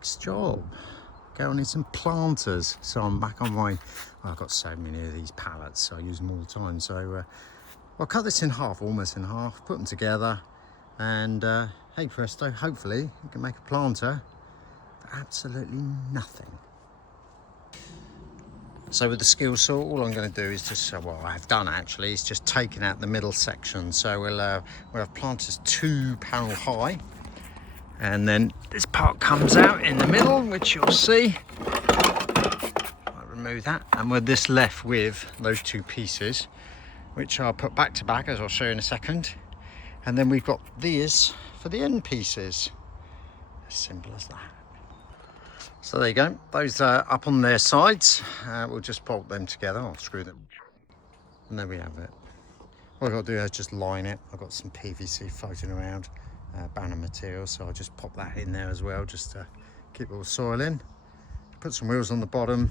next job. Go on some planters. So I'm back on my, I've got so many of these pallets, so I use them all the time. So I'll cut this in half, almost in half, put them together, and hey presto, hopefully you can make a planter for absolutely nothing. So with the skill saw, all I'm going to do is just, well, I've done actually, is just taken out the middle section. So we'll have planters 2 panel high, and then this part comes out in the middle, which you'll see. I'll remove that, and we're this left with those 2 pieces, which I'll put back to back, as I'll show you in a second. And then we've got these for the end pieces. As simple as that. So there you go, those are up on their sides. We'll just bolt them together. I'll screw them, and there we have it. What I've got to do is just line it. I've got some PVC floating around, banner material, so I'll just pop that in there as well, just to keep all the soil in. Put some wheels on the bottom.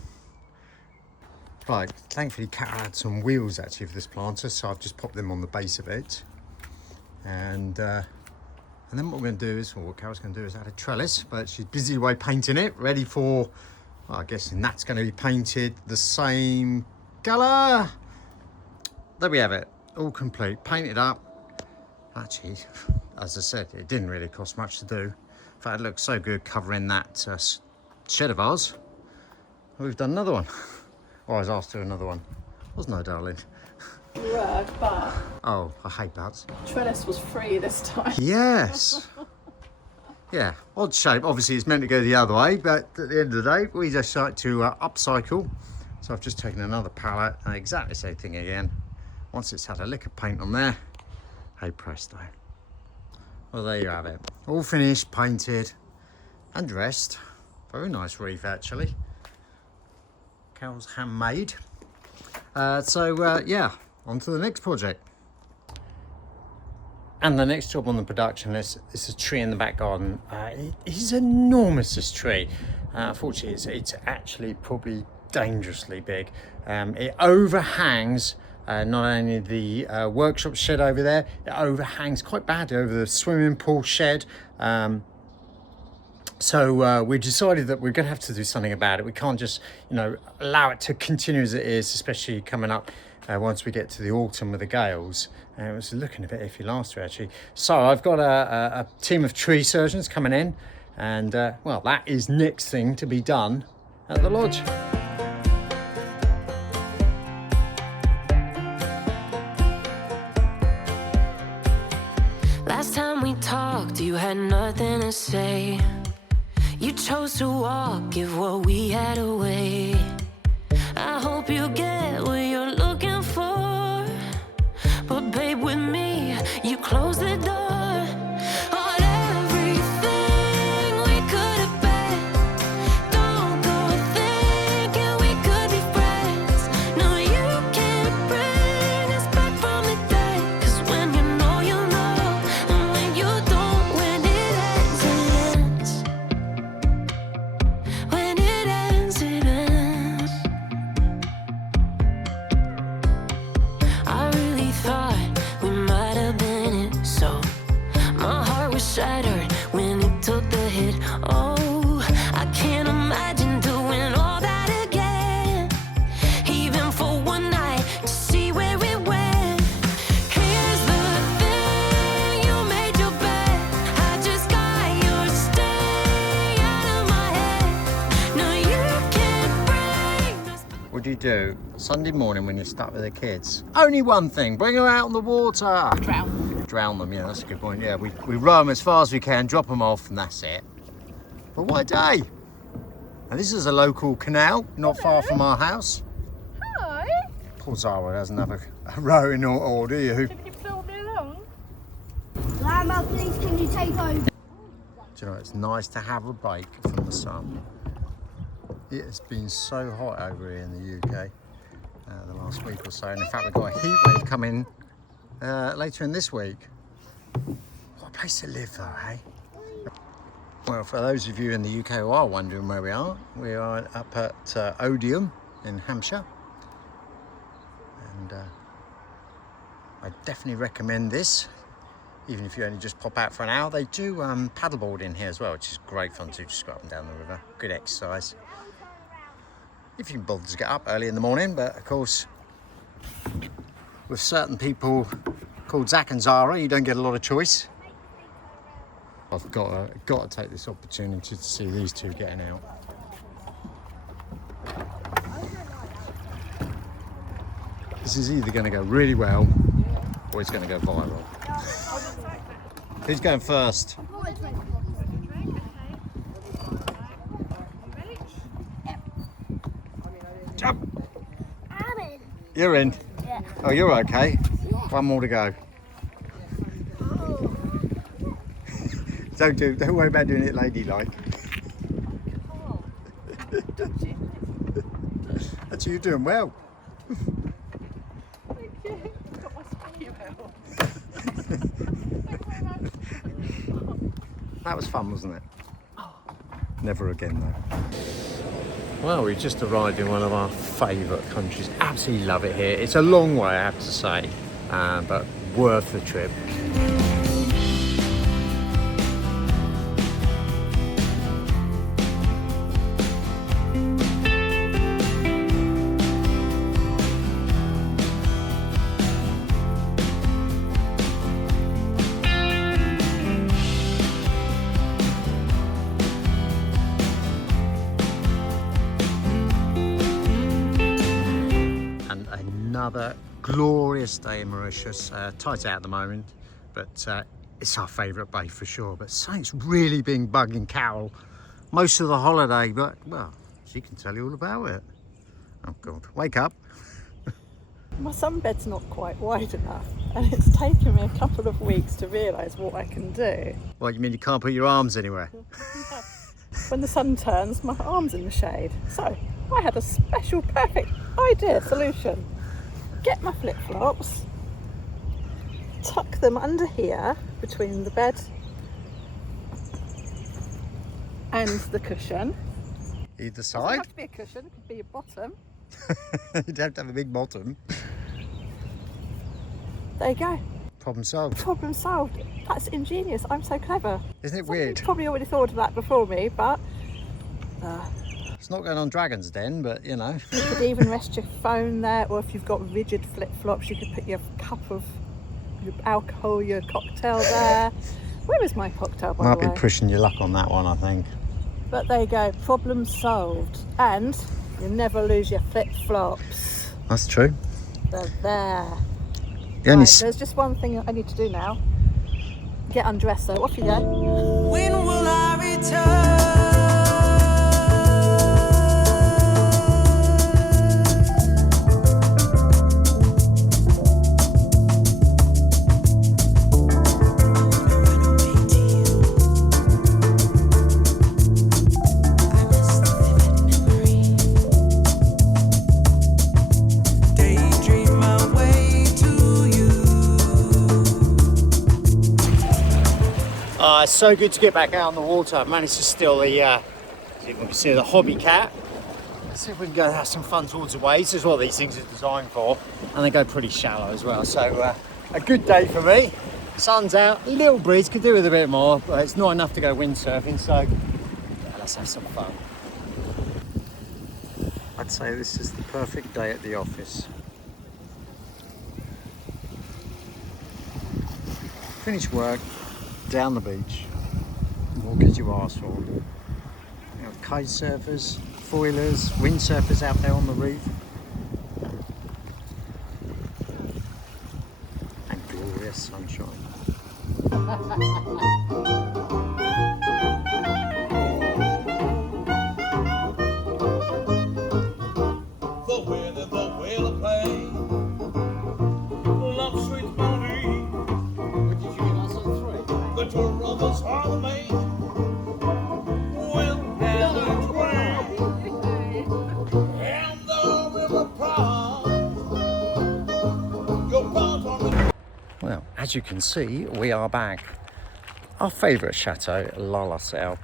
Right, thankfully Kat had some wheels actually for this planter, so I've just popped them on the base of it. And then what we're going to do is, well, what Carol's going to do is add a trellis, but she's busy away painting it, ready for, well, I'm guessing that's going to be painted the same colour. There we have it, all complete, painted up. Actually, as I said, it didn't really cost much to do. In fact, it looks so good covering that shed of ours. We've done another one. Or I was asked to do another one. Wasn't I, darling? But oh, I hate that. Trellis was free this time. Yes. Yeah, odd shape. Obviously, it's meant to go the other way, but at the end of the day, we just like to upcycle. So I've just taken another pallet and exactly the same thing again. Once it's had a lick of paint on there, hey presto. Well, there you have it. All finished, painted, and dressed. Very nice reef, actually. Carol's handmade. Yeah, on to the next project. And the next job on the production list is a tree in the back garden. It is enormous, this tree. Unfortunately, it's actually probably dangerously big. It overhangs not only the workshop shed over there, it overhangs quite badly over the swimming pool shed. So we decided that we're going to have to do something about it. We can't just, allow it to continue as it is, especially coming up once we get to the autumn with the gales. It was looking a bit iffy last year, actually. So I've got a team of tree surgeons coming in, and well, that is next thing to be done at the lodge. Last time we talked, you had nothing to say. You chose to walk, give what we had away. I hope you get what you're looking for, but babe, with me, you close the door on everything we could have been. Don't go thinking we could be friends. No, you can't bring us back from the dead, 'cause when you know, and when you don't, when it ends, it ends. When it ends, it ends. I really thought we might have been it, so my heart was shattered when it took the hit. Oh, I can't imagine doing all that again, even for one night, to see where it went. Here's the thing, you made your bed, I just got yours, stay out of my head. No, you can't bring this. What do you do Sunday morning when you're stuck with the kids? Only one thing, bring them out on the water. Drown them, yeah, that's a good point. Yeah, we row them as far as we can, drop them off, and that's it. But what a day. And this is a local canal, not far from our house. Hi. Poor Zara doesn't have a row in or do you? Can you film me along? Grandma, please, can you take over? Do you know, it's nice to have a break from the sun. It has been so hot over here in the UK the last week or so, and in fact we've got a heat wave coming later in this week. What a place to live though, eh? Well, for those of you in the UK who are wondering where we are up at Odium in Hampshire, and I definitely recommend this even if you only just pop out for an hour. They do paddleboard in here as well, which is great fun to just go up and down the river. Good exercise. If you can bother to get up early in the morning, but of course, with certain people called Zach and Zara, you don't get a lot of choice. I've got to take this opportunity to see these two getting out. This is either going to go really well or it's going to go viral. Who's going first? Jump! I'm in. You're in? Yeah. Oh, you're okay. One more to go. Don't worry about doing it ladylike. Actually, you're doing well. Thank you. Got my spinny belt. That was fun, wasn't it? Never again, though. Well, we just arrived in one of our favourite countries. Absolutely love it here. It's a long way, I have to say, but worth the trip. Another glorious day in Mauritius. Tight out at the moment, but it's our favourite bay for sure. But something's really been bugging Carol most of the holiday, but well, she can tell you all about it. Oh God, wake up. My sunbed's not quite wide enough, and it's taken me a couple of weeks to realise what I can do. What, you mean you can't put your arms anywhere? When the sun turns, my arm's in the shade. So I had a special, perfect idea, solution. Get my flip-flops, tuck them under here between the bed and the cushion. Either Doesn't side? have to be a cushion, it could be a bottom. You'd have to have a big bottom. There you go. Problem solved. Problem solved. That's ingenious. I'm so clever. Isn't it Somebody's weird? probably already thought of that before me, but It's not going on Dragon's Den, but you know. you could even rest your phone there, or if you've got rigid flip-flops, you could put your cup of your alcohol, your cocktail there. Where is my cocktail, by Might the be way? pushing your luck on that one, I think. But there you go. Problem solved. And you never lose your flip-flops. That's true. They're there. The only Right, there's just one thing I need to do now. Get undressed, so off you go. When will I return? It's so good to get back out on the water. I've managed to steal the, see if we can see the hobby cat. Let's see if we can go have some fun towards the waves. This is what these things are designed for. And they go pretty shallow as well. So a good day for me. Sun's out, a little breeze, could do with a bit more, but it's not enough to go windsurfing. So yeah, let's have some fun. I'd say this is the perfect day at the office. Finish work, down the beach, walk as you asked for. You know, kite surfers, foilers, windsurfers out there on the reef. And glorious sunshine. The weather, the whale play. Love sweet money. What did you get us on 3? The tour brothers are the main. We'll have a train. And the river proud. You're bound on the. Well, as you can see, we are back. Our favourite chateau, Lalacelle.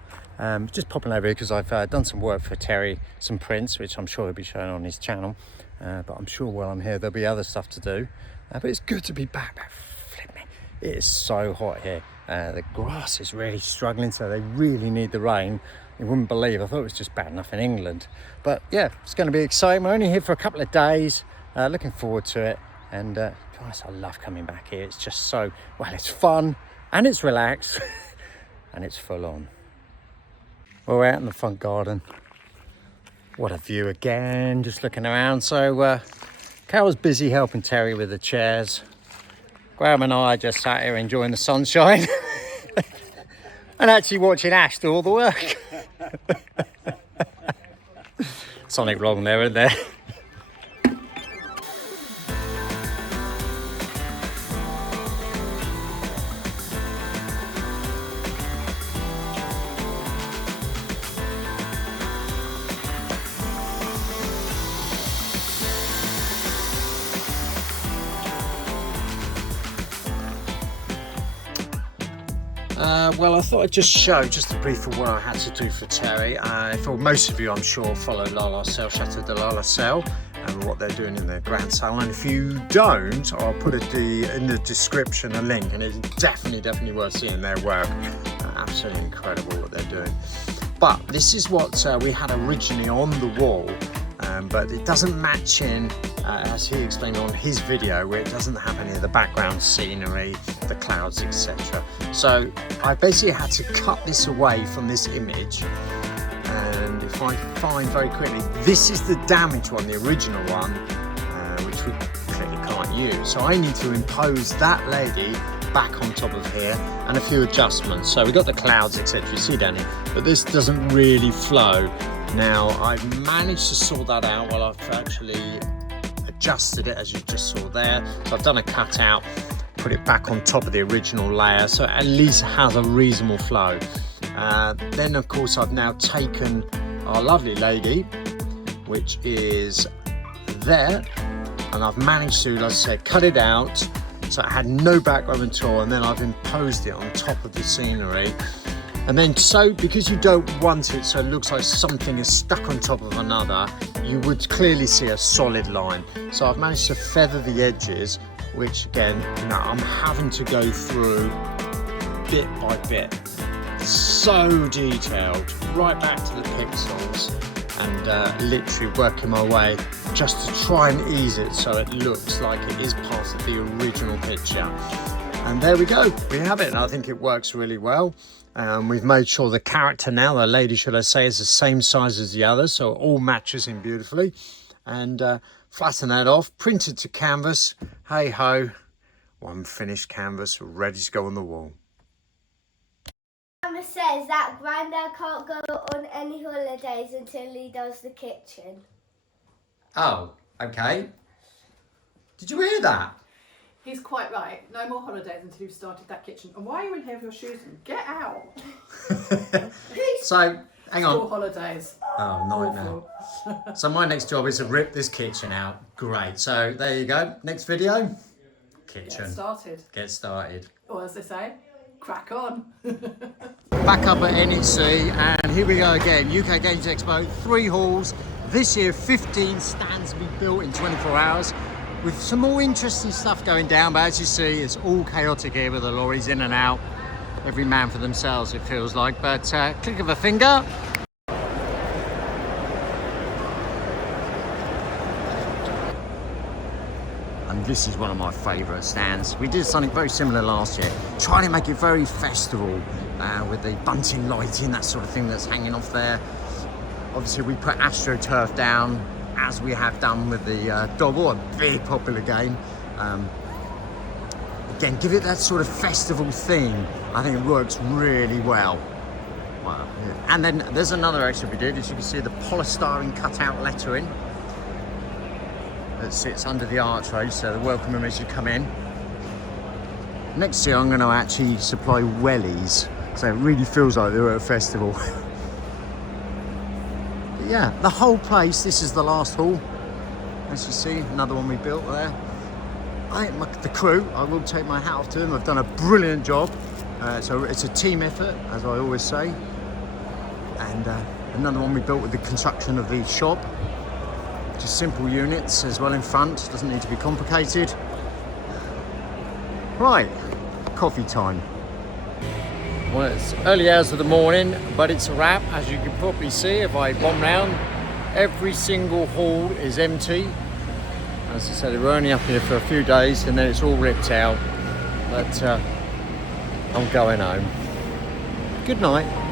Just popping over here because I've done some work for Terry, some prints, which I'm sure he'll be showing on his channel. But I'm sure while I'm here, there'll be other stuff to do. But it's good to be back. Flip me. It is so hot here. The grass is really struggling, so they really need the rain. You wouldn't believe, I thought it was just bad enough in England. But yeah, it's going to be exciting. We're only here for a couple of days. Looking forward to it. And gosh, I love coming back here. It's just so, well, it's fun and it's relaxed and it's full on. Well, we're out in the front garden. What a view again, just looking around. So Carol's busy helping Terry with the chairs. Graham and I just sat here enjoying the sunshine and actually watching Ash do all the work. Something wrong there, isn't there? Well, I thought I'd just show just a brief of what I had to do for Terry. For most of you, I'm sure, follow Laasel, Château de Lalacelle, and what they're doing in their grand salon. And if you don't, I'll put in the description a link, and it's definitely worth seeing their work. Absolutely incredible what they're doing. But this is what we had originally on the wall, but it doesn't match in, as he explained on his video, where it doesn't have any of the background scenery, the clouds, etc. So I basically had to cut this away from this image, and if I find very quickly, this is the damaged one, the original one, which we clearly can't use. So I need to impose that lady back on top of here and a few adjustments. So we got the clouds, etc. You see down here, but this doesn't really flow. Now I've managed to sort that out while I've actually adjusted it, as you just saw there. So I've done a cutout, put it back on top of the original layer, so it at least has a reasonable flow. Then of course I've now taken our lovely lady, which is there, and I've managed to, like I said, cut it out so it had no background at all, and then I've imposed it on top of the scenery. And then, so because you don't want it so it looks like something is stuck on top of another, you would clearly see a solid line. So I've managed to feather the edges, which again, you know, I'm having to go through bit by bit. So detailed, right back to the pixels, and literally working my way just to try and ease it so it looks like it is part of the original picture. And there we go, we have it, and I think it works really well. We've made sure the character now, the lady should I say, is the same size as the other, so it all matches in beautifully. And flatten that off, printed to canvas, hey ho, one finished canvas ready to go on the wall. Mama says that Grandad can't go on any holidays until he does the kitchen. Oh, okay. Did you hear that? He's quite right. No more holidays until you've started that kitchen. And why are you in here with your shoes on? Get out. So, hang on. School holidays. Oh, nightmare. So my next job is to rip this kitchen out. Great. So there you go. Next video. Kitchen. Get started. Get started. Or as they say, crack on. Back up at NEC, and here we go again. UK Games Expo, 3 halls. This year 15 stands to be built in 24 hours. With some more interesting stuff going down, but as you see, it's all chaotic here with the lorries in and out. Every man for themselves, it feels like, but click of a finger. And this is one of my favourite stands. We did something very similar last year, trying to make it very festival with the bunting lighting, that sort of thing that's hanging off there. Obviously, we put AstroTurf down, as we have done with the Double, a big popular game. Again, give it that sort of festival theme. I think it works really well. Wow. Yeah. And then there's another extra we did, as you can see, the polystyrene cutout lettering that sits under the archway, so the welcome room as you come in. Next year I'm going to actually supply wellies, so it really feels like they're at a festival. Yeah, the whole place, this is the last hall. As you see, another one we built there. I think the crew, I will take my hat off to them, have done a brilliant job. So it's a team effort, as I always say. And another one we built with the construction of the shop. Just simple units as well in front, doesn't need to be complicated. Right, coffee time. Well, it's early hours of the morning, but it's a wrap. As you can probably see, if I bomb round, every single hall is empty. As I said, we're only up here for a few days and then it's all ripped out. But I'm going home. Good night.